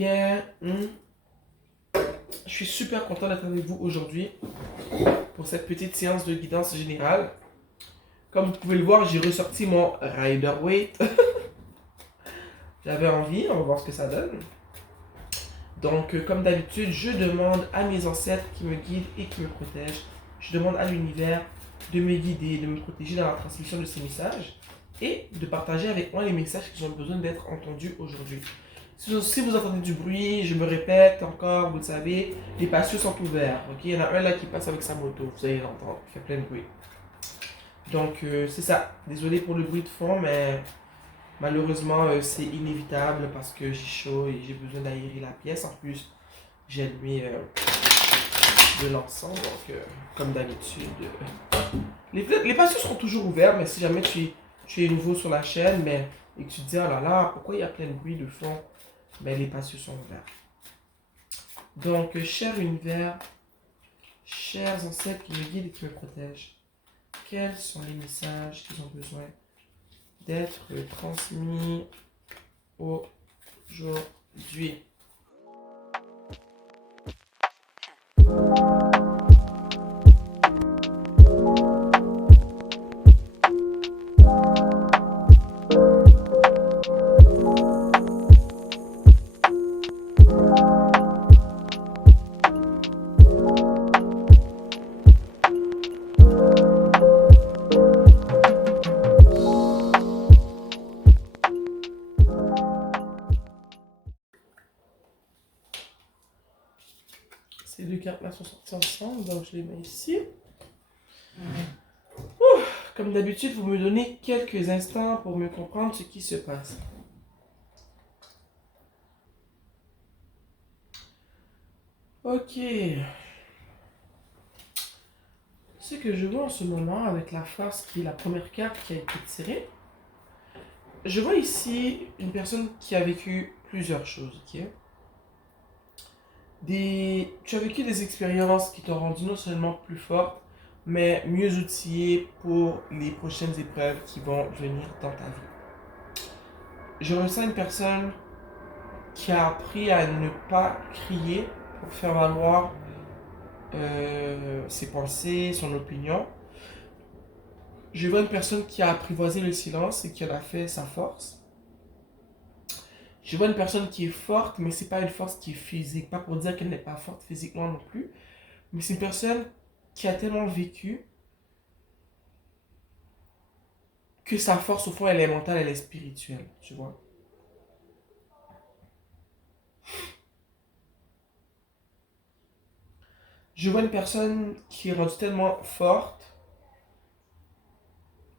bien, je suis super content d'être avec vous aujourd'hui pour cette petite séance de guidance générale. Comme vous pouvez le voir, j'ai ressorti mon Rider Waite. J'avais envie, on va voir ce que ça donne. Donc, comme d'habitude, je demande à mes ancêtres qui me guident et qui me protègent. Je demande à l'univers de me guider, de me protéger dans la transmission de ces messages et de partager avec moi les messages qui ont besoin d'être entendus aujourd'hui. Si vous entendez du bruit, je me répète encore, vous le savez, les patios sont ouverts. Ok, il y en a un là qui passe avec sa moto, vous allez l'entendre, il fait plein de bruit. Donc, c'est ça. Désolé pour le bruit de fond, mais malheureusement, c'est inévitable parce que j'ai chaud et j'ai besoin d'aérer la pièce. En plus, j'ai allumé de l'encens, donc comme d'habitude. Les patios seront toujours ouverts, mais si jamais tu es nouveau sur la chaîne et que tu te dis, oh là là, pourquoi il y a plein de bruit de fond, mais les patios sont ouverts. Donc, cher univers, chers ancêtres qui me guident et qui me protègent, quels sont les messages qui ont besoin d'être transmis aujourd'hui? Ces deux cartes-là sont sorties ensemble, donc je les mets ici. Comme d'habitude, vous me donnez quelques instants pour mieux comprendre ce qui se passe. Ok. Ce que je vois en ce moment avec la face qui est la première carte qui a été tirée, je vois ici une personne qui a vécu plusieurs choses, ok? Tu as vécu des expériences qui t'ont rendu non seulement plus forte, mais mieux outillée pour les prochaines épreuves qui vont venir dans ta vie. Je ressens une personne qui a appris à ne pas crier pour faire valoir ses pensées, son opinion. Je vois une personne qui a apprivoisé le silence et qui en a fait sa force. Je vois une personne qui est forte, mais c'est pas une force qui est physique. Pas pour dire qu'elle n'est pas forte physiquement non plus, mais c'est une personne qui a tellement vécu que sa force, au fond, elle est mentale, elle est spirituelle, tu vois. Je vois une personne qui est rendue tellement forte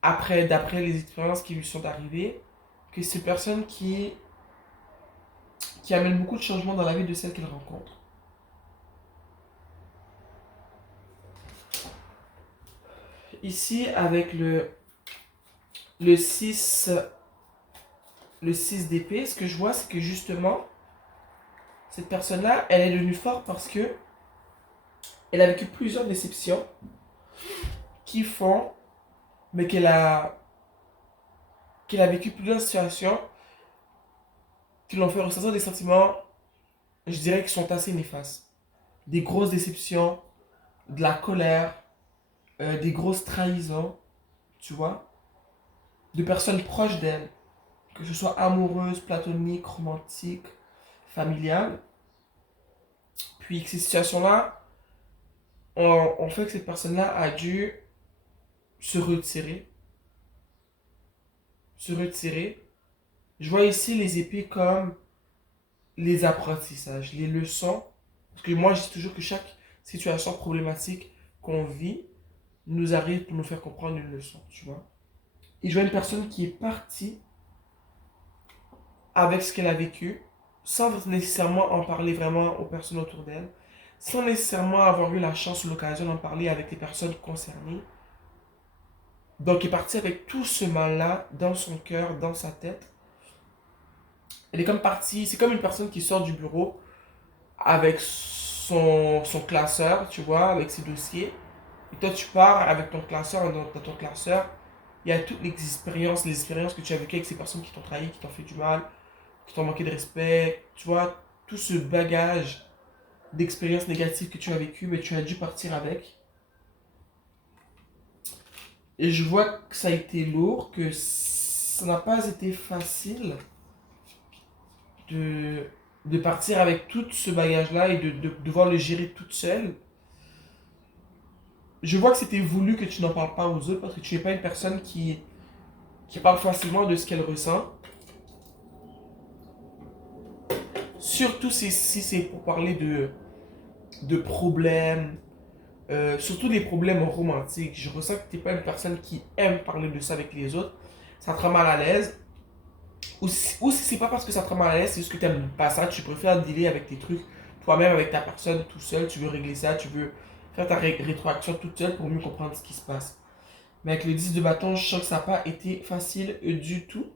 d'après les expériences qui lui sont arrivées, que c'est une personne qui amène beaucoup de changements dans la vie de celle qu'elle rencontre. Ici, avec le 6 le 6 d'épée, ce que je vois, c'est que justement, cette personne-là, elle est devenue forte parce que elle a vécu plusieurs déceptions qui font, mais qu'elle a vécu plusieurs situations qui l'ont fait ressentir des sentiments, je dirais, qui sont assez néfastes. Des grosses déceptions, de la colère, des grosses trahisons, tu vois, de personnes proches d'elle, que ce soit amoureuses, platoniques, romantiques, familiales. Puis que ces situations-là ont fait que cette personne-là a dû se retirer. Se retirer. Je vois ici les épées comme les apprentissages, les leçons. Parce que moi, je dis toujours que chaque situation problématique qu'on vit nous arrive pour nous faire comprendre une leçon, tu vois. Et je vois une personne qui est partie avec ce qu'elle a vécu, sans nécessairement en parler vraiment aux personnes autour d'elle, sans nécessairement avoir eu la chance ou l'occasion d'en parler avec les personnes concernées. Donc, elle est partie avec tout ce mal-là dans son cœur, dans sa tête. Elle est comme partie, c'est comme une personne qui sort du bureau avec son classeur, tu vois, avec ses dossiers. Et toi, tu pars avec ton classeur, dans ton classeur, il y a toutes les expériences que tu as vécues avec ces personnes qui t'ont trahi, qui t'ont fait du mal, qui t'ont manqué de respect, tu vois, tout ce bagage d'expériences négatives que tu as vécues, mais tu as dû partir avec. Et je vois que ça a été lourd, que ça n'a pas été facile de, de partir avec tout ce bagage-là et de devoir le gérer toute seule. Je vois que c'était voulu que tu n'en parles pas aux autres parce que tu n'es pas une personne qui parle facilement de ce qu'elle ressent. Surtout si c'est pour parler de problèmes, surtout des problèmes romantiques. Je ressens que tu n'es pas une personne qui aime parler de ça avec les autres. Ça te rend mal à l'aise. Ou si c'est pas parce que ça te rend mal à l'aise, c'est juste que tu n'aimes pas ça. Tu préfères dealer avec tes trucs toi-même, avec ta personne, tout seul. Tu veux régler ça, tu veux faire ta rétroaction toute seule pour mieux comprendre ce qui se passe. Mais avec le 10 de bâton, je sens que ça n'a pas été facile du tout.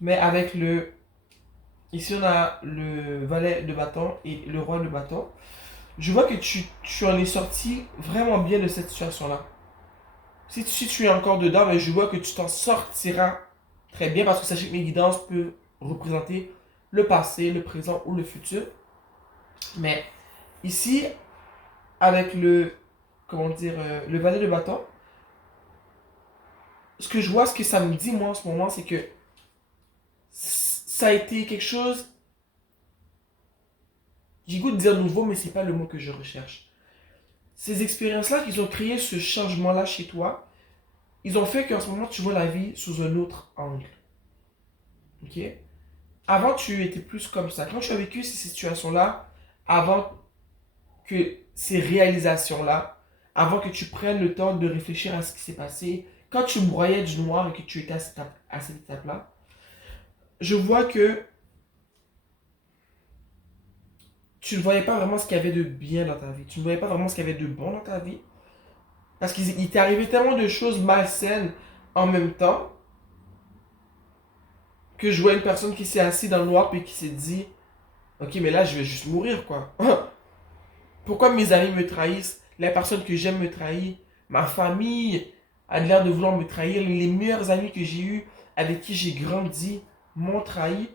Mais avec le... Ici, on a le valet de bâton et le roi de bâton. Je vois que tu en es sorti vraiment bien de cette situation-là. Si tu es encore dedans, ben je vois que tu t'en sortiras très bien parce que sachez que mes guidances peuvent représenter le passé, le présent ou le futur. Mais ici, avec le, comment dire, le valet de bâton, ce que je vois, ce que ça me dit moi en ce moment, c'est que ça a été quelque chose, j'ai goût de dire nouveau, mais c'est pas le mot que je recherche. Ces expériences-là qui ont créé ce changement-là chez toi, ils ont fait qu'en ce moment, tu vois la vie sous un autre angle. Ok? Avant, tu étais plus comme ça. Quand tu as vécu ces situations-là, avant que ces réalisations-là, avant que tu prennes le temps de réfléchir à ce qui s'est passé, quand tu broyais du noir et que tu étais à cette étape-là, je vois que tu ne voyais pas vraiment ce qu'il y avait de bien dans ta vie. Tu ne voyais pas vraiment ce qu'il y avait de bon dans ta vie. Parce qu'il t'est arrivé tellement de choses malsaines en même temps que je vois une personne qui s'est assise dans le noir et qui s'est dit ok, mais là, je vais juste mourir, quoi. Pourquoi mes amis me trahissent? La personne que j'aime me trahit? Ma famille a l'air de vouloir me trahir? Les meilleurs amis que j'ai eus, avec qui j'ai grandi, m'ont trahi.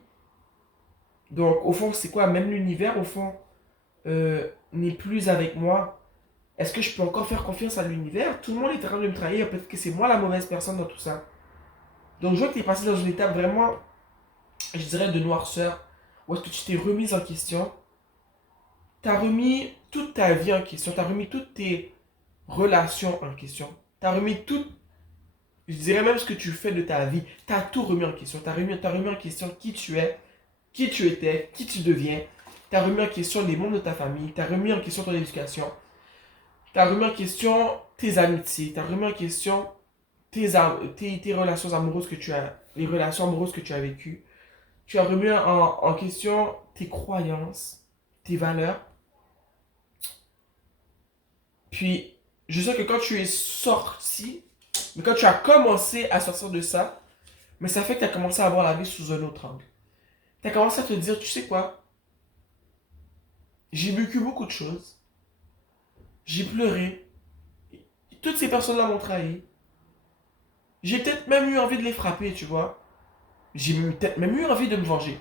Donc, au fond, c'est quoi? Même l'univers, au fond, n'est plus avec moi. Est-ce que je peux encore faire confiance à l'univers? Tout le monde est en train de me trahir. Peut-être que c'est moi la mauvaise personne dans tout ça. Donc, je vois que tu es passé dans une étape vraiment, je dirais, de noirceur. Où est-ce que tu t'es remise en question? Tu as remis toute ta vie en question. Tu as remis toutes tes relations en question. Tu as remis tout, je dirais même ce que tu fais de ta vie. Tu as tout remis en question. Tu as remis en question qui tu es, qui tu étais, qui tu deviens. Tu as remis en question les membres de ta famille. Tu as remis en question ton éducation. Tu as remis en question tes amitiés. Tu as remis en question tes relations amoureuses que tu as, les relations amoureuses que tu as vécues. Tu as remis en question tes croyances, tes valeurs. Puis, je sais que quand tu es sorti, mais quand tu as commencé à sortir de ça, mais ça fait que tu as commencé à voir la vie sous un autre angle. Tu as commencé à te dire, tu sais quoi, j'ai vécu beaucoup de choses, j'ai pleuré, toutes ces personnes-là m'ont trahi, j'ai peut-être même eu envie de les frapper, tu vois. J'ai peut-être même eu envie de me venger.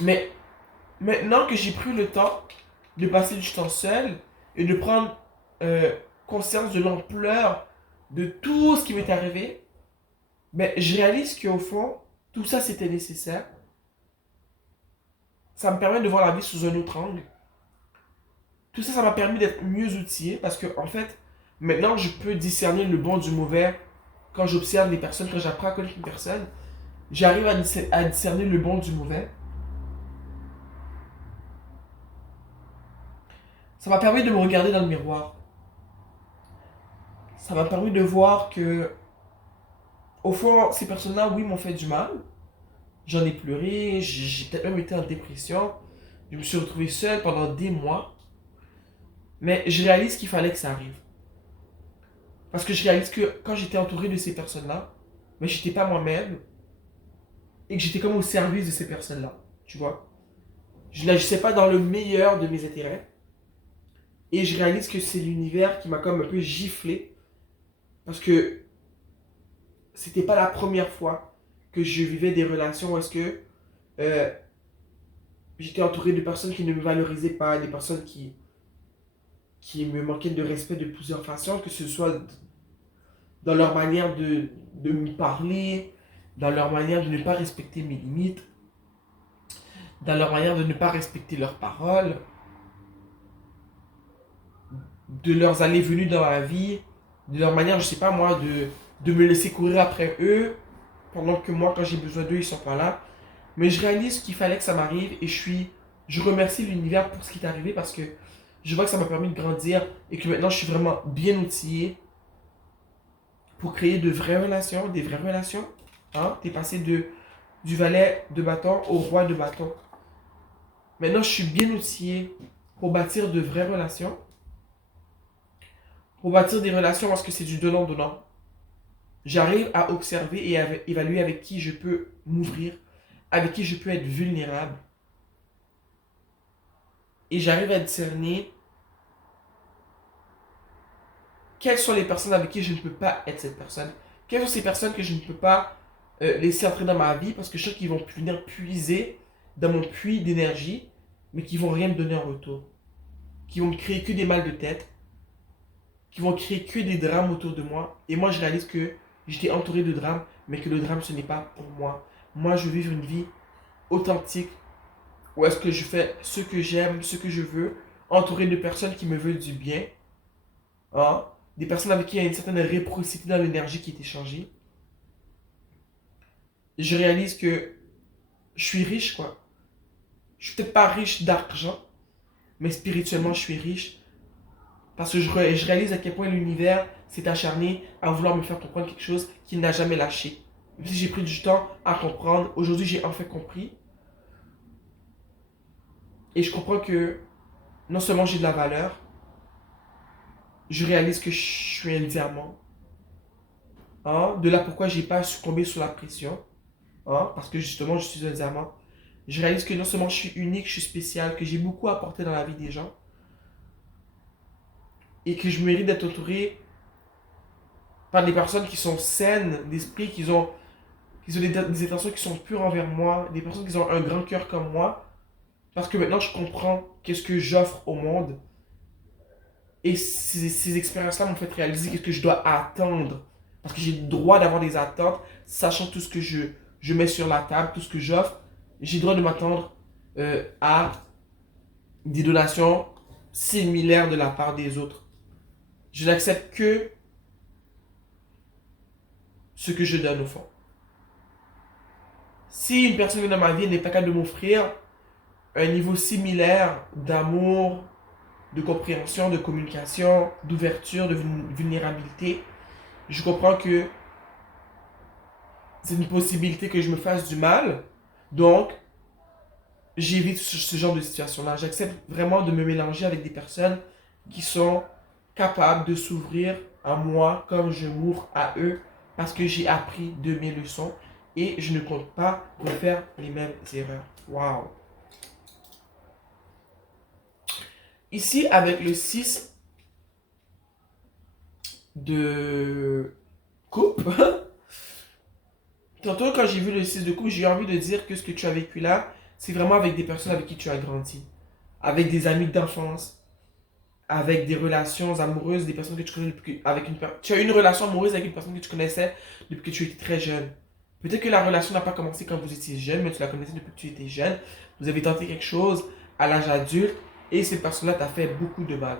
Mais maintenant que j'ai pris le temps de passer du temps seul et de prendre euh, conscience de l'ampleur de tout ce qui m'est arrivé, ben, je réalise qu'au fond, tout ça c'était nécessaire. Ça me permet de voir la vie sous un autre angle. Tout ça, ça m'a permis d'être mieux outillé parce que, en fait, maintenant je peux discerner le bon du mauvais quand j'observe les personnes, quand j'apprends à connaître une personne. J'arrive à discerner le bon du mauvais. Ça m'a permis de me regarder dans le miroir. Ça m'a permis de voir que, au fond, ces personnes-là, oui, m'ont fait du mal. J'en ai pleuré, j'ai peut-être même été en dépression. Je me suis retrouvé seul pendant des mois. Mais je réalise qu'il fallait que ça arrive. Parce que je réalise que quand j'étais entouré de ces personnes-là, mais j'étais pas moi-même et que j'étais comme au service de ces personnes-là. Tu vois? Je n'agissais pas dans le meilleur de mes intérêts. Et je réalise que c'est l'univers qui m'a comme un peu giflé. Parce que c'était pas la première fois que je vivais des relations où est-ce que euh, j'étais entouré de personnes qui ne me valorisaient pas, des personnes qui me manquaient de respect de plusieurs façons, que ce soit dans leur manière de me parler, dans leur manière de ne pas respecter mes limites, dans leur manière de ne pas respecter leurs paroles, de leurs allées-venues dans ma vie, de leur manière, je sais pas moi, de me laisser courir après eux, pendant que moi, quand j'ai besoin d'eux, ils sont pas là. Mais je réalise qu'il fallait que ça m'arrive et je remercie l'univers pour ce qui est arrivé parce que je vois que ça m'a permis de grandir et que maintenant je suis vraiment bien outillé pour créer de vraies relations, des vraies relations. Hein? T'es passé du valet de bâton au roi de bâton. Maintenant, je suis bien outillé pour bâtir de vraies relations, pour bâtir des relations parce que c'est du donnant-donnant. J'arrive à observer et à évaluer avec qui je peux m'ouvrir, avec qui je peux être vulnérable. Et j'arrive à discerner quelles sont les personnes avec qui je ne peux pas être cette personne. Quelles sont ces personnes que je ne peux pas laisser entrer dans ma vie parce que je sais qu'ils vont venir puiser dans mon puits d'énergie, mais qui vont rien me donner en retour. Qui vont me créer que des mal de tête, qui vont créer que des drames autour de moi. Et moi, je réalise que j'étais entouré de drames, mais que le drame, ce n'est pas pour moi. Moi, je veux vivre une vie authentique, où est-ce que je fais ce que j'aime, ce que je veux, entouré de personnes qui me veulent du bien, hein? Des personnes avec qui il y a une certaine réciprocité dans l'énergie qui est échangée. Je réalise que je suis riche, quoi. Je suis peut-être pas riche d'argent, mais spirituellement, je suis riche. Parce que je réalise à quel point l'univers s'est acharné à vouloir me faire comprendre quelque chose qu'il n'a jamais lâché. Même si j'ai pris du temps à comprendre, aujourd'hui j'ai enfin compris. Et je comprends que non seulement j'ai de la valeur, je réalise que je suis un diamant. Hein? De là pourquoi j'ai pas succombé sous la pression. Hein? Parce que justement je suis un diamant. Je réalise que non seulement je suis unique, je suis spécial, que j'ai beaucoup apporté dans la vie des gens. Et que je mérite d'être entouré par des personnes qui sont saines d'esprit, qui ont des intentions qui sont pures envers moi, des personnes qui ont un grand cœur comme moi. Parce que maintenant je comprends qu'est-ce que j'offre au monde. Et ces expériences-là m'ont fait réaliser qu'est-ce que je dois attendre. Parce que j'ai le droit d'avoir des attentes, sachant tout ce que je mets sur la table, tout ce que j'offre. J'ai le droit de m'attendre à des donations similaires de la part des autres. Je n'accepte que ce que je donne au fond. Si une personne dans ma vie n'est pas capable de m'offrir un niveau similaire d'amour, de compréhension, de communication, d'ouverture, de vulnérabilité, je comprends que c'est une possibilité que je me fasse du mal. Donc, j'évite ce genre de situation-là. J'accepte vraiment de me mélanger avec des personnes qui sont capables de s'ouvrir à moi comme je m'ouvre à eux parce que j'ai appris de mes leçons et je ne compte pas refaire les mêmes erreurs. Wow! Ici, avec le 6 de coupe, tantôt quand j'ai vu le 6 de coupe, j'ai eu envie de dire que ce que tu as vécu là, c'est vraiment avec des personnes avec qui tu as grandi. Avec des amis d'enfance, avec des relations amoureuses, des personnes que tu connais depuis que, avec tu as eu une relation amoureuse avec une personne que tu connaissais depuis que tu étais très jeune. Peut-être que la relation n'a pas commencé quand vous étiez jeune, mais tu la connaissais depuis que tu étais jeune. Vous avez tenté quelque chose à l'âge adulte et cette personne-là t'a fait beaucoup de mal.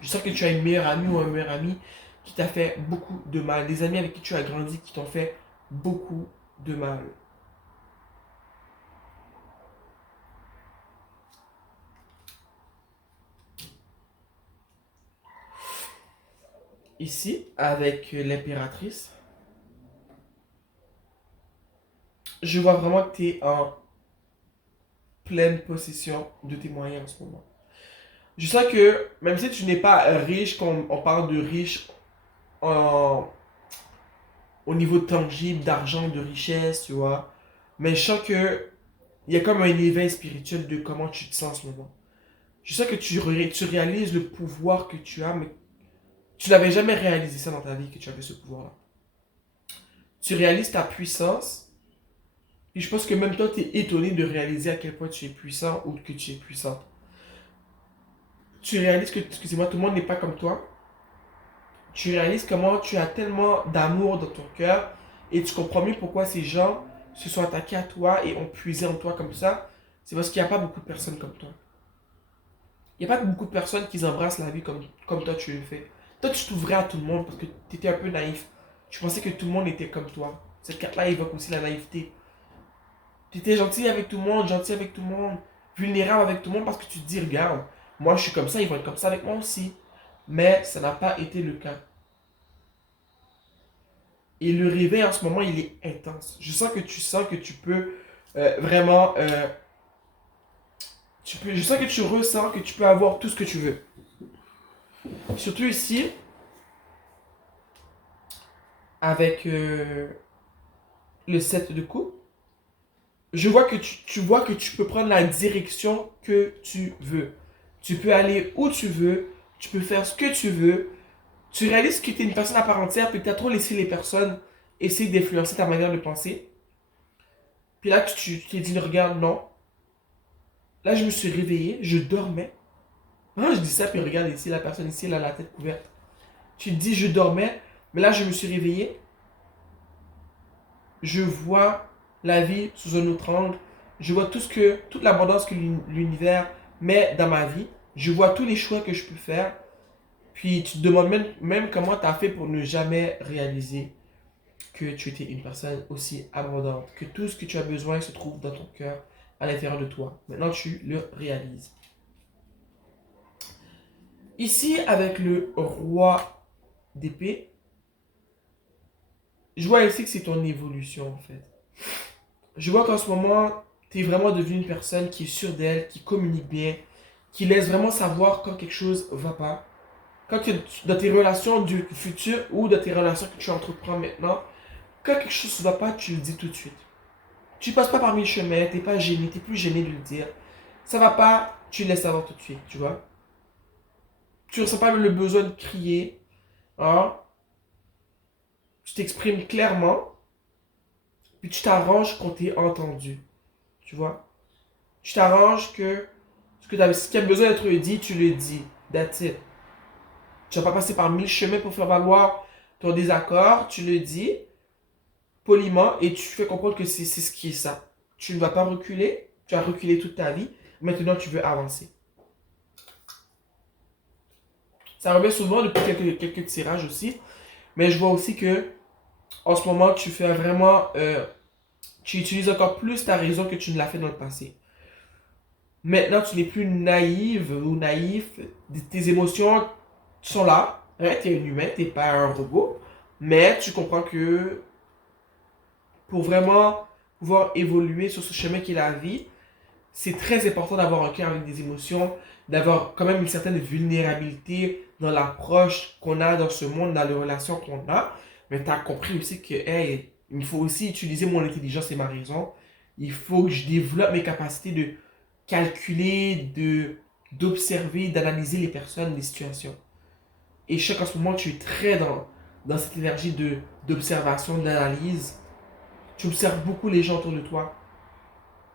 Je sens que tu as une meilleure amie ou un meilleur ami qui t'a fait beaucoup de mal. Des amis avec qui tu as grandi qui t'ont fait beaucoup de mal. Ici, avec l'impératrice, je vois vraiment que tu es en pleine possession de tes moyens en ce moment. Je sens que même si tu n'es pas riche, quand on parle de riche en, au niveau tangible, d'argent, de richesse, tu vois, mais je sens que il y a comme un éveil spirituel de comment tu te sens en ce moment. Je sens que tu réalises le pouvoir que tu as, mais tu n'avais jamais réalisé ça dans ta vie, que tu avais ce pouvoir-là. Tu réalises ta puissance Et je pense que même toi, tu es étonné de réaliser à quel point tu es puissant ou que tu es puissante. Tu réalises que, excusez-moi, tout le monde n'est pas comme toi. Tu réalises comment tu as tellement d'amour dans ton cœur et tu comprends mieux pourquoi ces gens se sont attaqués à toi et ont puisé en toi comme ça. C'est parce qu'il n'y a pas beaucoup de personnes comme toi. Il n'y a pas beaucoup de personnes qui embrassent la vie comme toi tu le fais. Toi, tu t'ouvrais à tout le monde parce que tu étais un peu naïf. Tu pensais que tout le monde était comme toi. Cette carte-là évoque aussi la naïveté. Tu étais gentil avec tout le monde, gentil avec tout le monde, vulnérable avec tout le monde parce que tu te dis, regarde, moi je suis comme ça, ils vont être comme ça avec moi aussi. Mais ça n'a pas été le cas. Et le réveil en ce moment, il est intense. Je sens que tu peux vraiment. Je sens que tu ressens que tu peux avoir tout ce que tu veux. Surtout ici, avec le set de coupe, je vois que tu vois que tu peux prendre la direction que tu veux. Tu peux aller où tu veux, tu peux faire ce que tu veux. Tu réalises que tu es une personne à part entière, puis tu as trop laissé les personnes essayer d'influencer ta manière de penser. Puis là, tu t'es dit, regarde, non. Là, je me suis réveillé, je dormais. Ah, je dis ça, puis regarde ici, la personne ici, elle a la tête couverte. Tu te dis, je dormais, mais là, je me suis réveillé. Je vois la vie sous un autre angle. Je vois toute l'abondance que l'univers met dans ma vie. Je vois tous les choix que je peux faire. Puis tu te demandes même comment tu as fait pour ne jamais réaliser que tu étais une personne aussi abondante. Que tout ce que tu as besoin se trouve dans ton cœur, à l'intérieur de toi. Maintenant, tu le réalises. Ici, avec le roi d'épée, je vois ici que c'est ton évolution en fait. Je vois qu'en ce moment, tu es vraiment devenue une personne qui est sûre d'elle, qui communique bien, qui laisse vraiment savoir quand quelque chose va pas. Quand dans tes relations du futur ou dans tes relations que tu entreprends maintenant, quand quelque chose ne va pas, tu le dis tout de suite. Tu passes pas par mille chemins, t'es pas gêné, t'es plus gêné de le dire. Ça va pas, tu laisses savoir tout de suite, tu vois. Tu ressens pas le besoin de crier, hein. Tu t'exprimes clairement, puis tu t'arranges quand t'es entendu, tu vois. Tu t'arranges que ce qui a besoin d'être dit, tu le dis. That's it. Tu vas pas passer par mille chemins pour faire valoir ton désaccord, tu le dis poliment et tu fais comprendre que c'est ce qui est ça. Tu ne vas pas reculer, tu as reculé toute ta vie, maintenant tu veux avancer. Ça revient souvent depuis quelques tirages aussi, mais je vois aussi que en ce moment tu fais vraiment, tu utilises encore plus ta raison que tu ne l'as fait dans le passé. Maintenant tu n'es plus naïve ou naïf, tes émotions sont là, hein, tu es un humain, tu n'es pas un robot, mais tu comprends que pour vraiment pouvoir évoluer sur ce chemin qui est la vie, c'est très important d'avoir un cœur avec des émotions, d'avoir quand même une certaine vulnérabilité dans l'approche qu'on a dans ce monde, dans les relations qu'on a. Mais tu as compris aussi que, hey, il faut aussi utiliser mon intelligence et ma raison. Il faut que je développe mes capacités de calculer, d'observer, d'analyser les personnes, les situations. Et je sais qu'en ce moment, tu es très dans cette énergie d'observation, d'analyse. Tu observes beaucoup les gens autour de toi,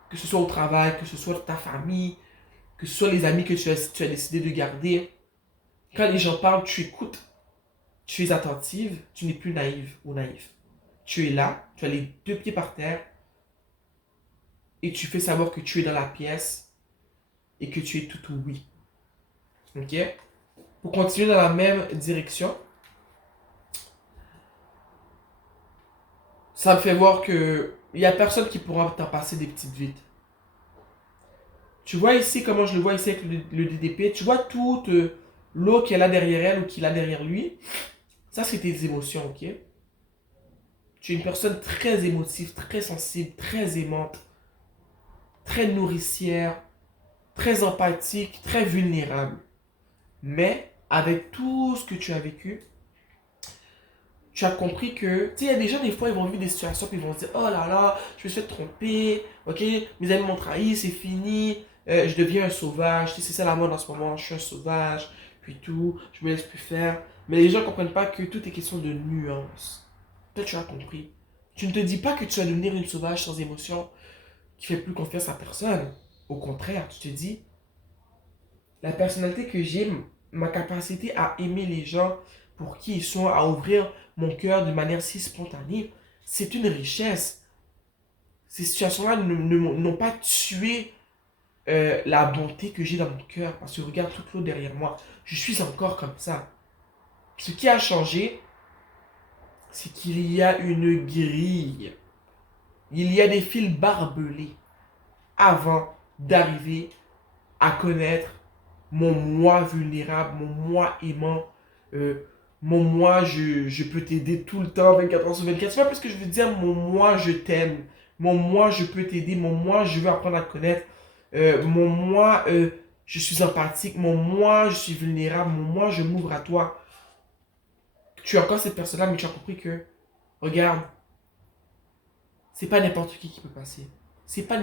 que ce soit au travail, que ce soit ta famille, que ce soit les amis que tu as décidé de garder. Quand les gens parlent, tu écoutes, tu es attentive, tu n'es plus naïve ou naïf. Tu es là, tu as les deux pieds par terre et tu fais savoir que tu es dans la pièce et que tu es tout oui. Ok? Pour continuer dans la même direction, ça me fait voir que il n'y a personne qui pourra t'en passer des petites vites. Tu vois ici comment je le vois ici avec le DDP. Tu vois toute l'eau qu'elle a derrière elle ou qu'il a derrière lui. Ça, c'est tes émotions, ok? Tu es une personne très émotive, très sensible, très aimante, très nourricière, très empathique, très vulnérable. Mais avec tout ce que tu as vécu, tu as compris que, tu sais, il y a des gens, des fois, ils vont vivre des situations, puis ils vont se dire, oh là là, je me suis fait tromper, ok, mes amis m'ont trahi, c'est fini, je deviens un sauvage, tu sais, c'est ça la mode en ce moment, je suis un sauvage, puis tout, je me laisse plus faire. Mais les gens ne comprennent pas que tout est question de nuances. Toi, tu as compris Tu ne te dis pas que tu vas devenir une sauvage sans émotion qui fait plus confiance à personne. Au contraire, tu te dis, la personnalité que j'ai, ma capacité à aimer les gens pour qui ils sont, à ouvrir mon cœur de manière si spontanée, c'est une richesse. Ces situations-là n'ont pas tué la bonté que j'ai dans mon cœur. Parce que regarde toute l'eau derrière moi. Je suis encore comme ça. Ce qui a changé, c'est qu'il y a une grille. Il y a des fils barbelés avant d'arriver à connaître mon moi vulnérable, mon moi aimant, mon moi je peux t'aider tout le temps, 24 heures sur 24. C'est pas parce que je veux dire mon moi je t'aime, mon moi je peux t'aider, mon moi je veux apprendre à te connaître, mon moi je suis empathique, mon moi je suis vulnérable, mon moi je m'ouvre à toi. Tu es encore cette personne-là, mais tu as compris que, regarde, c'est pas n'importe qui peut passer. C'est pas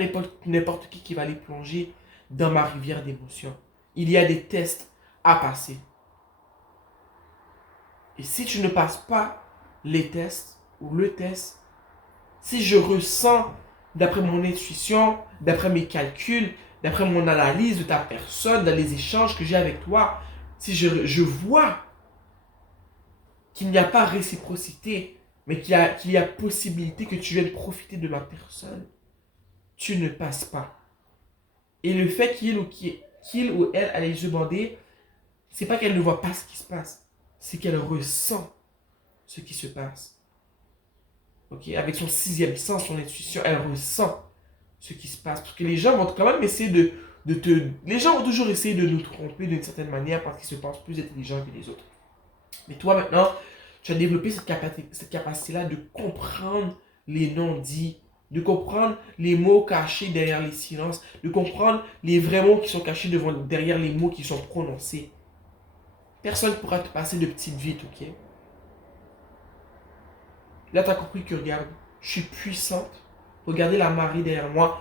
n'importe qui va aller plonger dans ma rivière d'émotions. Il y a des tests à passer. Et si tu ne passes pas les tests ou le test, si je ressens d'après mon intuition, d'après mes calculs, d'après mon analyse de ta personne, dans les échanges que j'ai avec toi, si je vois qu'il n'y a pas réciprocité, mais qu'il y a possibilité que tu viennes profiter de ma personne, tu ne passes pas. Et le fait qu'il ou elle a les yeux bandés, c'est pas qu'elle ne voit pas ce qui se passe, c'est qu'elle ressent ce qui se passe. Okay? Avec son sixième sens, son intuition, elle ressent ce qui se passe. Parce que les gens vont quand même essayer de te... Les gens vont toujours essayer de nous tromper d'une certaine manière parce qu'ils se pensent plus intelligents que les autres. Mais toi maintenant, tu as développé cette capacité-là de comprendre les non-dits, de comprendre les mots cachés derrière les silences, de comprendre les vrais mots qui sont cachés derrière les mots qui sont prononcés. Personne ne pourra te passer de petites vites, ok? Là, tu as compris que, regarde, je suis puissante. Regardez la marée derrière moi.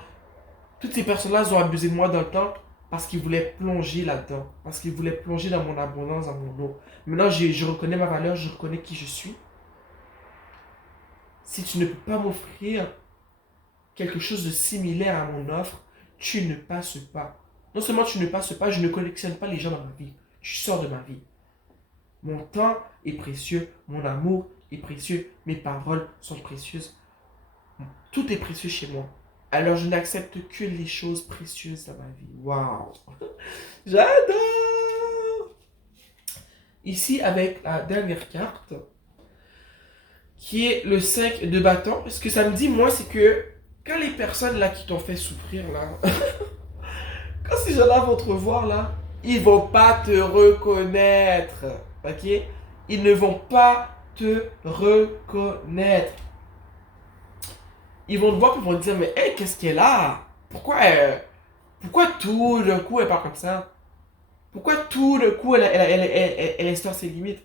Toutes ces personnes-là ont abusé de moi dans le temps parce qu'ils voulaient plonger là-dedans. Parce qu'ils voulaient plonger dans mon abondance, dans mon eau. Maintenant, je reconnais ma valeur, je reconnais qui je suis. Si tu ne peux pas m'offrir quelque chose de similaire à mon offre, tu ne passes pas. Non seulement tu ne passes pas, je ne collectionne pas les gens dans ma vie. Tu sors de ma vie. Mon temps est précieux, mon amour est précieux, mes paroles sont précieuses. Tout est précieux chez moi. Alors je n'accepte que les choses précieuses dans ma vie. Waouh! J'adore! Ici, avec la dernière carte, qui est le 5 de bâton, ce que ça me dit, moi, c'est que quand les personnes là qui t'ont fait souffrir, là, quand ces gens-là vont te revoir, là, ils vont pas te reconnaître. Ok? Ils ne vont pas te reconnaître. Ils vont te voir et ils vont te dire, mais hey, qu'est-ce qu'elle a? Pourquoi tout d'un coup elle part comme ça? Pourquoi tout d'un coup elle instaure ses limites?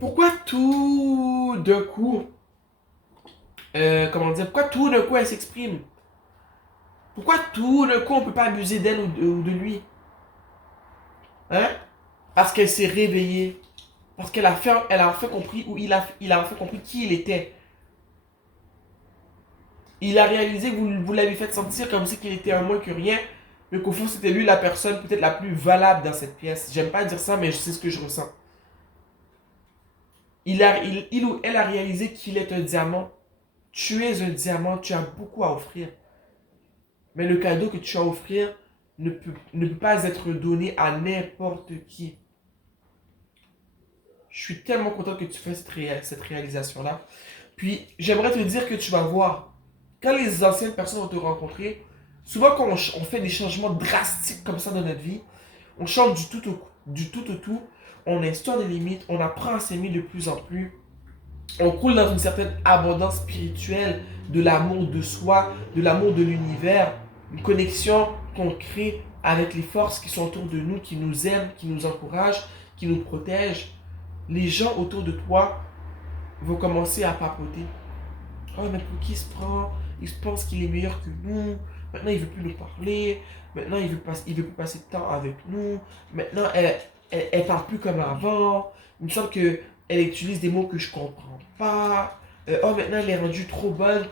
Pourquoi tout d'un coup, comment dire, pourquoi tout d'un coup elle s'exprime? Pourquoi tout d'un coup on peut pas abuser d'elle ou de lui? Hein? Parce qu'elle s'est réveillée. Parce elle a enfin compris, ou il a enfin compris qui il était. Il a réalisé que vous l'avez fait sentir comme si qu'il était un moins que rien, mais qu'au fond c'était lui la personne peut-être la plus valable dans cette pièce. J'aime pas dire ça, mais c'est ce que je ressens. Il ou elle a réalisé qu'il est un diamant. Tu es un diamant, tu as beaucoup à offrir. Mais le cadeau que tu as à offrir ne peut pas être donné à n'importe qui. Je suis tellement content que tu fasses cette réalisation-là. Puis, j'aimerais te dire que tu vas voir, quand les anciennes personnes vont te rencontrer, souvent quand on fait des changements drastiques comme ça dans notre vie, on change du tout au tout, on instaure des limites, on apprend à s'aimer de plus en plus, on coule dans une certaine abondance spirituelle, de l'amour de soi, de l'amour de l'univers, une connexion qu'on crée avec les forces qui sont autour de nous, qui nous aiment, qui nous encouragent, qui nous protègent. Les gens autour de toi vont commencer à papoter. Oh, mais pour qui il se prend? Il se pense qu'il est meilleur que nous. Maintenant, il veut plus nous parler. Maintenant, il veut plus passer de temps avec nous. Maintenant, elle parle plus comme avant. Il me semble qu'elle utilise des mots que je comprends pas. Oh, maintenant, elle est rendue trop bonne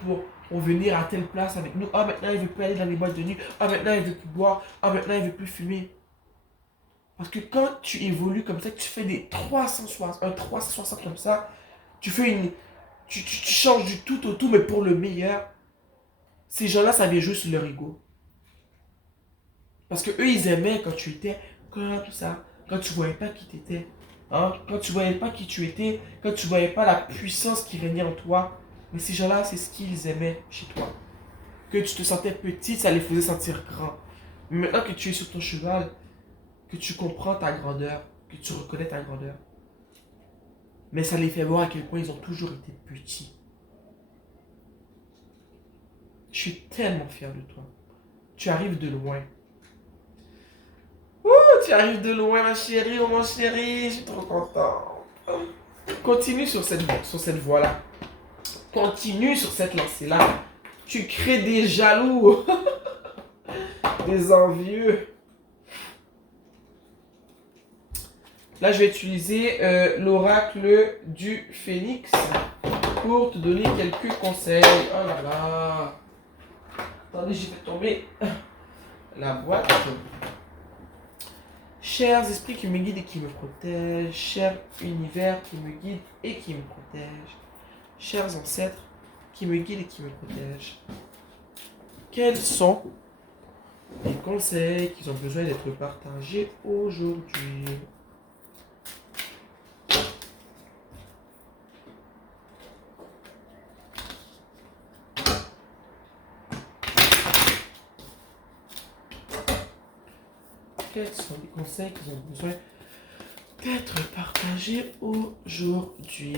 pour venir à telle place avec nous. Oh, maintenant, elle veut plus aller dans les boîtes de nuit. Oh, maintenant, elle veut plus boire. Oh, maintenant, elle veut plus fumer. Parce que quand tu évolues comme ça, tu fais des 360 comme ça, tu fais une... Tu changes du tout au tout, mais pour le meilleur. Ces gens-là, ça vient juste sur leur ego. Parce que eux, ils aimaient quand tu étais, quand tout ça, quand tu voyais pas qui t'étais, hein, quand tu voyais pas qui tu étais, quand tu voyais pas la puissance qui régnait en toi. Mais ces gens-là, c'est ce qu'ils aimaient chez toi. Que tu te sentais petit, ça les faisait sentir grand. Mais maintenant que tu es sur ton cheval, que tu comprends ta grandeur, que tu reconnais ta grandeur, mais ça les fait voir à quel point ils ont toujours été petits. Je suis tellement fier de toi. Tu arrives de loin. Tu arrives de loin, ma chérie, oh mon chéri, je suis trop content. Continue sur cette voie-là. Continue sur cette lancée-là. Tu crées des jaloux, des envieux. Là, je vais utiliser l'oracle du phénix pour te donner quelques conseils. Oh là là. Attendez, j'ai fait tomber la boîte. Chers esprits qui me guident et qui me protègent, cher univers qui me guide et qui me protège, chers ancêtres qui me guident et qui me protègent, quels sont les conseils qui ont besoin d'être partagés aujourd'hui? Quels sont les conseils qui ont besoin d'être partagés aujourd'hui?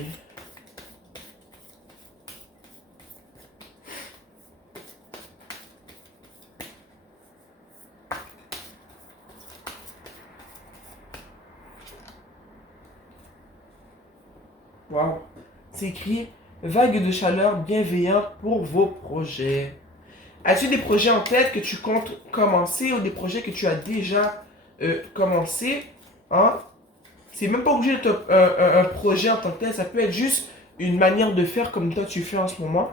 Wow. C'est écrit vague de chaleur bienveillante pour vos projets. As-tu des projets en tête que tu comptes commencer ou des projets que tu as déjà commencé? Hein? C'est même pas obligé d'être un projet en tant que tel, ça peut être juste une manière de faire comme toi tu fais en ce moment.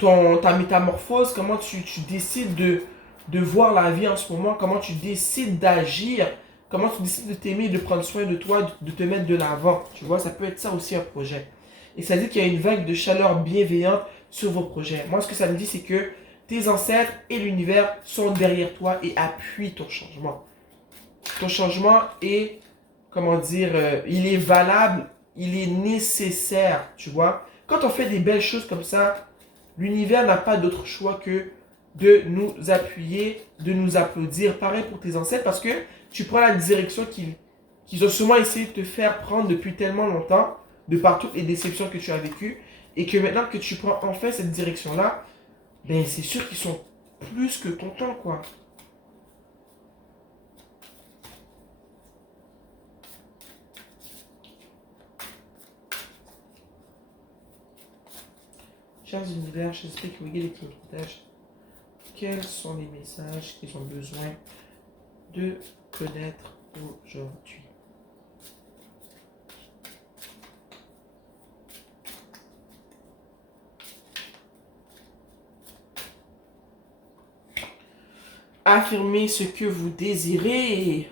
Ta métamorphose, comment tu décides de voir la vie en ce moment, comment tu décides d'agir, comment tu décides de t'aimer, de prendre soin de toi, de te mettre de l'avant. Tu vois, ça peut être ça aussi un projet. Et ça dit qu'il y a une vague de chaleur bienveillante sur vos projets. Moi, ce que ça me dit, c'est que tes ancêtres et l'univers sont derrière toi et appuient ton changement. Ton changement est, comment dire, il est valable, il est nécessaire, tu vois. Quand on fait des belles choses comme ça, l'univers n'a pas d'autre choix que de nous appuyer, de nous applaudir. Pareil pour tes ancêtres, parce que tu prends la direction qu'ils ont sûrement essayé de te faire prendre depuis tellement longtemps, de par toutes les déceptions que tu as vécues, et que maintenant que tu prends enfin cette direction-là, ben c'est sûr qu'ils sont plus que contents, quoi. Chers univers, chers esprits qui me guident et qui me protègent, quels sont les messages qu'ils ont besoin de connaître aujourd'hui? Affirmez ce que vous désirez.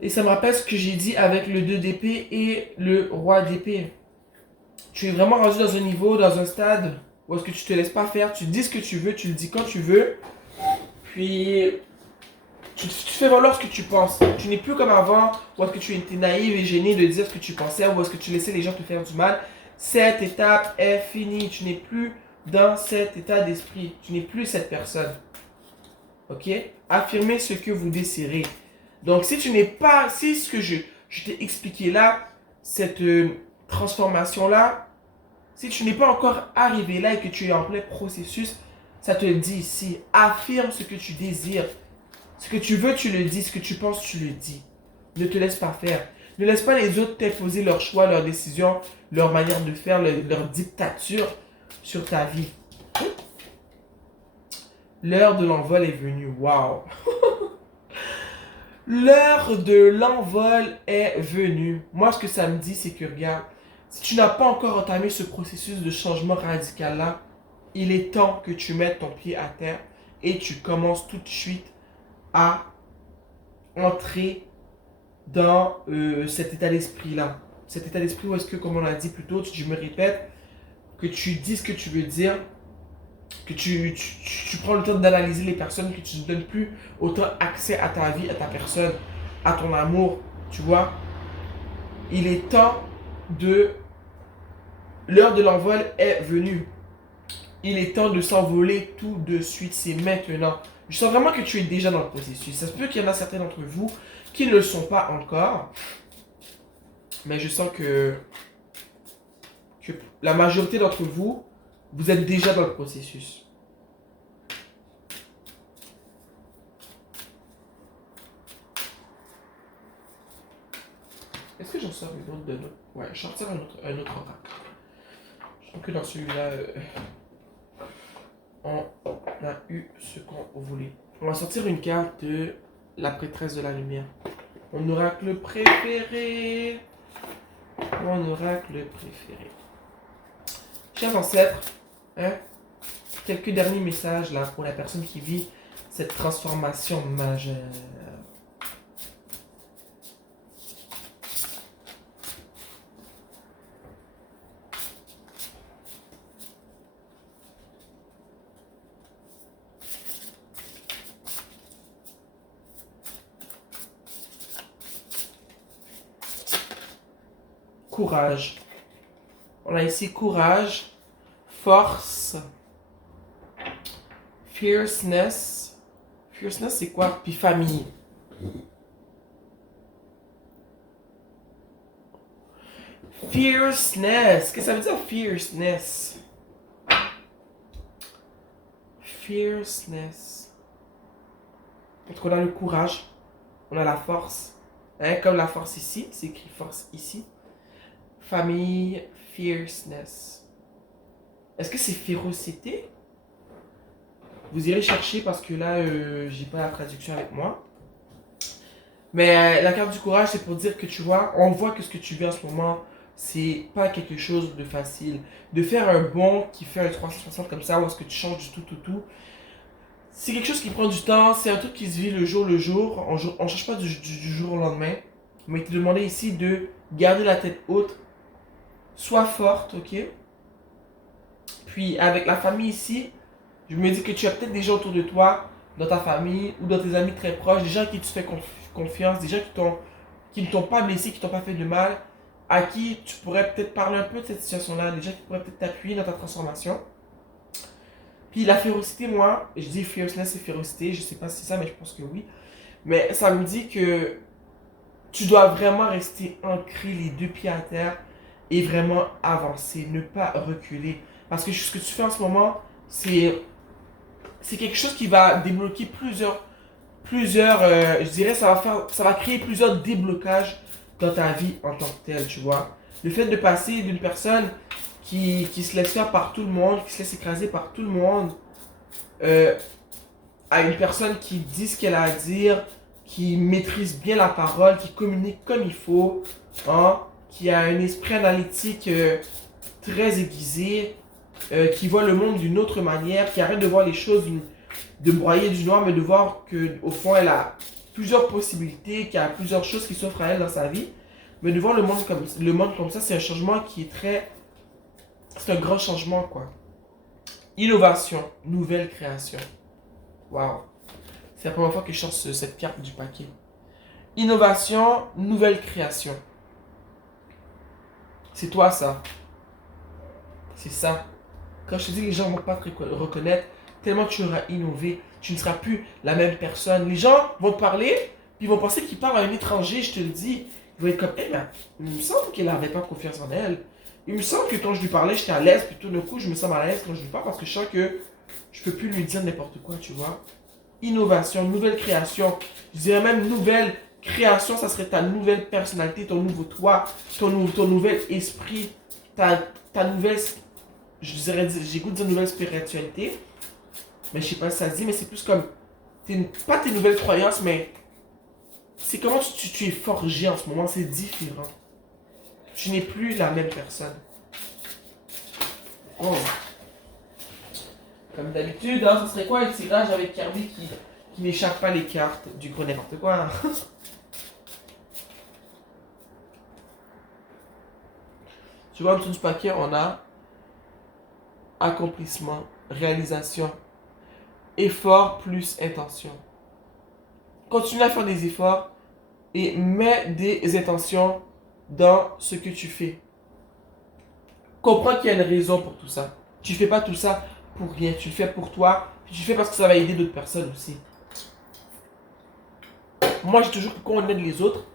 Et ça me rappelle ce que j'ai dit avec le 2 d'épée et le roi d'épée. Tu es vraiment rendu dans un niveau, dans un stade où est-ce que tu te laisses pas faire, tu dis ce que tu veux, tu le dis quand tu veux, puis tu fais valoir ce que tu penses. Tu n'es plus comme avant, où est-ce que tu étais naïve et gênée de dire ce que tu pensais, ou est-ce que tu laissais les gens te faire du mal. Cette étape est finie, tu n'es plus dans cet état d'esprit, tu n'es plus cette personne. Ok? Affirmez ce que vous désirez. Donc, si tu n'es pas, si ce que je t'ai expliqué là, cette transformation-là, si tu n'es pas encore arrivé là et que tu es en plein processus, ça te le dit ici. Affirme ce que tu désires. Ce que tu veux, tu le dis. Ce que tu penses, tu le dis. Ne te laisse pas faire. Ne laisse pas les autres t'imposer leurs choix, leurs décisions, leur manière de faire, leur dictature sur ta vie. L'heure de l'envol est venue. Waouh! L'heure de l'envol est venue. Moi, ce que ça me dit, c'est que, regarde, Si tu n'as pas encore entamé ce processus de changement radical-là, il est temps que tu mettes ton pied à terre et tu commences tout de suite à entrer dans cet état d'esprit-là. Cet état d'esprit où est-ce que, comme on l'a dit plus tôt, je me répète, que tu dis ce que tu veux dire, que tu prends le temps d'analyser les personnes, que tu ne donnes plus autant accès à ta vie, à ta personne, à ton amour, tu vois. Il est temps de... L'heure de l'envol est venue. Il est temps de s'envoler tout de suite, c'est maintenant. Je sens vraiment que tu es déjà dans le processus. Ça se peut qu'il y en a certains d'entre vous qui ne le sont pas encore, mais je sens que la majorité d'entre vous, vous êtes déjà dans le processus. Est-ce que j'en sors une autre de notre... Ouais, je sortir un autre oracle. Je trouve que dans celui-là, on a eu ce qu'on voulait. On va sortir une carte de la prêtresse de la lumière. Mon oracle préféré. Mon oracle préféré. Chers ancêtres, hein, quelques derniers messages là pour la personne qui vit cette transformation majeure. Courage. On a ici courage, force, fierceness. Fierceness, c'est quoi? Puis famille. Fierceness. Qu'est-ce que ça veut dire, fierceness? Fierceness. Donc, on a le courage, on a la force. Hein, comme la force ici, c'est écrit force ici. Famille, fierceness. Est-ce que c'est férocité? Vous irez chercher parce que là, j'ai pas la traduction avec moi. Mais la carte du courage, c'est pour dire que tu vois, on voit que ce que tu vis en ce moment, c'est pas quelque chose de facile. De faire un bond qui fait un 360 comme ça, où est-ce que tu changes du tout, c'est quelque chose qui prend du temps, c'est un truc qui se vit le jour. On ne change pas du jour au lendemain. Mais il te demandé ici de garder la tête haute, sois forte, ok? Puis avec la famille ici, je me dis que tu as peut-être des gens autour de toi, dans ta famille ou dans tes amis très proches, des gens à qui tu fais confiance, des gens qui ne t'ont pas blessé, qui ne t'ont pas fait de mal, à qui tu pourrais peut-être parler un peu de cette situation-là, des gens qui pourraient peut-être t'appuyer dans ta transformation. Puis la férocité, moi, je dis fierceness et férocité, je sais pas si c'est ça, mais je pense que oui. Mais ça me dit que tu dois vraiment rester ancré les deux pieds à terre et vraiment avancer, ne pas reculer. Parce que ce que tu fais en ce moment, c'est quelque chose qui va débloquer je dirais, ça va créer plusieurs déblocages dans ta vie en tant que tel, tu vois. Le fait de passer d'une personne qui se laisse faire par tout le monde, qui se laisse écraser par tout le monde, à une personne qui dit ce qu'elle a à dire, qui maîtrise bien la parole, qui communique comme il faut, hein, qui a un esprit analytique très aiguisé, qui voit le monde d'une autre manière, qui arrête de voir les choses de broyer du noir, mais de voir qu'au fond, elle a plusieurs possibilités, qu'il y a plusieurs choses qui s'offrent à elle dans sa vie. Mais de voir le monde comme ça, c'est un changement qui est très... C'est un grand changement, quoi. Innovation, nouvelle création. Waouh. C'est la première fois que je sors cette carte du paquet. Innovation, nouvelle création. C'est toi, ça. C'est ça. Quand je te dis que les gens ne vont pas te reconnaître, tellement tu auras innové, tu ne seras plus la même personne. Les gens vont te parler, puis ils vont penser qu'ils parlent à un étranger, je te le dis. Ils vont être comme, mais il me semble qu'elle n'avait pas confiance en elle. Il me semble que quand je lui parlais, j'étais à l'aise, puis tout d'un coup, je me sens mal à l'aise quand je lui parle parce que je sens que je peux plus lui dire n'importe quoi, tu vois. Innovation, nouvelle création. Je dirais même nouvelle création, ça serait ta nouvelle personnalité, ton nouveau toi, ton nouvel esprit, ta nouvelle, je dirais, j'ai goût de dire nouvelle spiritualité, mais je sais pas si ça se dit, mais c'est plus comme, pas tes nouvelles croyances, mais c'est comment tu es forgé en ce moment, c'est différent. Tu n'es plus la même personne. Oh. Comme d'habitude, hein, ce serait quoi un tirage avec Kirby qui n'échappe pas les cartes du gros n'importe quoi. Tu vois, en dessous du paquet, on a accomplissement, réalisation, effort plus intention. Continue à faire des efforts et mets des intentions dans ce que tu fais. Comprends qu'il y a une raison pour tout ça. Tu fais pas tout ça pour rien. Tu le fais pour toi. Puis tu le fais parce que ça va aider d'autres personnes aussi. Moi, j'ai toujours que quand on aide les autres,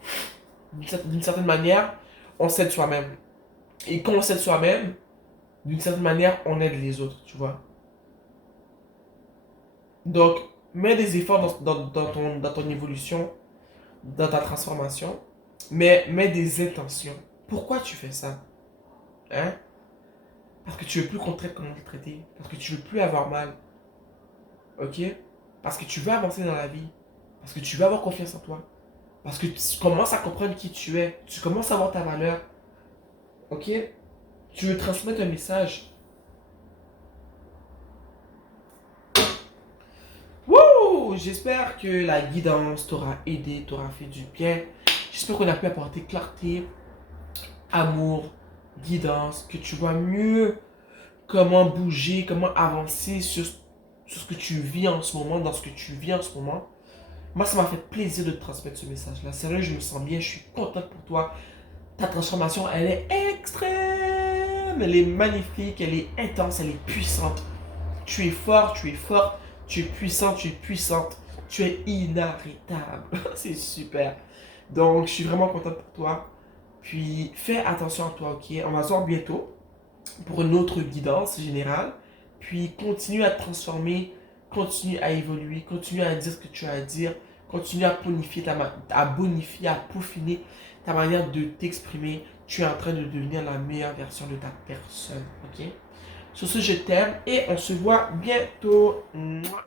d'une certaine manière, on s'aide soi-même. Et quand on s'aide soi-même, d'une certaine manière, on aide les autres, tu vois. Donc, mets des efforts dans ton évolution, dans ta transformation, mais mets des intentions. Pourquoi tu fais ça? Hein? Parce que tu veux plus qu'on te traite comme on te traitait. Parce que tu veux plus avoir mal. Ok? Parce que tu veux avancer dans la vie. Parce que tu veux avoir confiance en toi. Parce que tu commences à comprendre qui tu es. Tu commences à avoir ta valeur. Ok? Tu veux transmettre un message. Wouh! J'espère que la guidance t'aura aidé, t'aura fait du bien. J'espère qu'on a pu apporter clarté, amour, guidance, que tu vois mieux comment bouger, comment avancer sur ce que tu vis en ce moment, dans ce que tu vis en ce moment. Moi, ça m'a fait plaisir de te transmettre ce message-là. Sérieux, je me sens bien, je suis contente pour toi. Ta transformation, elle est extrême, elle est magnifique, elle est intense, elle est puissante. Tu es fort, tu es forte, tu es puissant, tu es puissante, tu es inarrêtable. C'est super. Donc, je suis vraiment contente pour toi. Puis, fais attention à toi, ok? On va se voir bientôt pour une autre guidance générale. Puis, continue à te transformer, continue à évoluer, continue à dire ce que tu as à dire, continue à bonifier, à bonifier, à peaufiner ta manière de t'exprimer. Tu es en train de devenir la meilleure version de ta personne, ok? Sur ce, je t'aime et on se voit bientôt. Mouah.